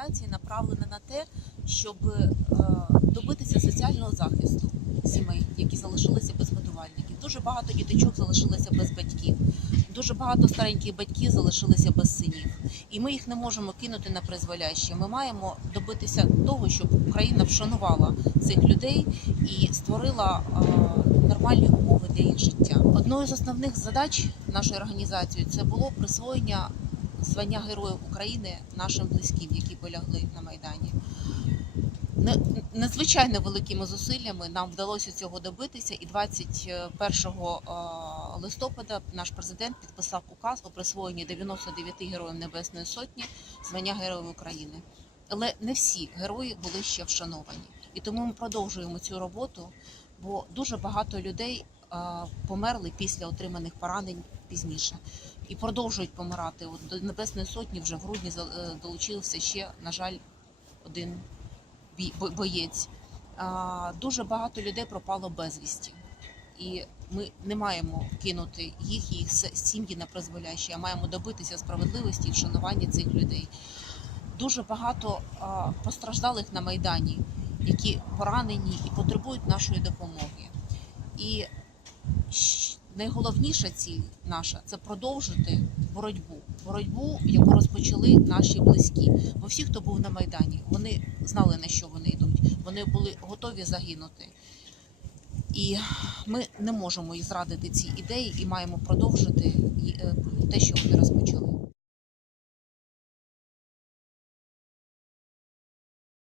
організації направлена на те, щоб е, добитися соціального захисту сімей, які залишилися без годувальників. Дуже багато діточок залишилися без батьків. Дуже багато стареньких батьків залишилися без синів, і ми їх не можемо кинути на призволяще. Ми маємо добитися того, щоб Україна вшанувала цих людей і створила е, нормальні умови для їх життя. Одною з основних задач нашої організації це було присвоєння звання Героїв України нашим близьким, які полягли на майдані. Не- Надзвичайно великими зусиллями нам вдалося цього добитися, і 21 е, листопада наш президент підписав указ про присвоєнні 99 героїв Небесної Сотні звання Героїв України. Але не всі герої були ще вшановані, і тому ми продовжуємо цю роботу, бо дуже багато людей е, померли після отриманих поранень пізніше і продовжують помирати. От до Небесної Сотні вже в грудні е, долучився ще, на жаль, один боєць. Дуже багато людей пропало безвісті. І ми не маємо кинути їх і їх сім'ї на призволяще, а маємо добитися справедливості і вшанування цих людей. Дуже багато постраждалих на Майдані, які поранені і потребують нашої допомоги. І найголовніша ціль наша це продовжити боротьбу, боротьбу, яку розпочали наші близькі. Бо всі, хто був на майдані, вони знали на що вони йдуть. Вони були готові загинути. І ми не можемо зрадити ці ідеї і маємо продовжити е, те, що.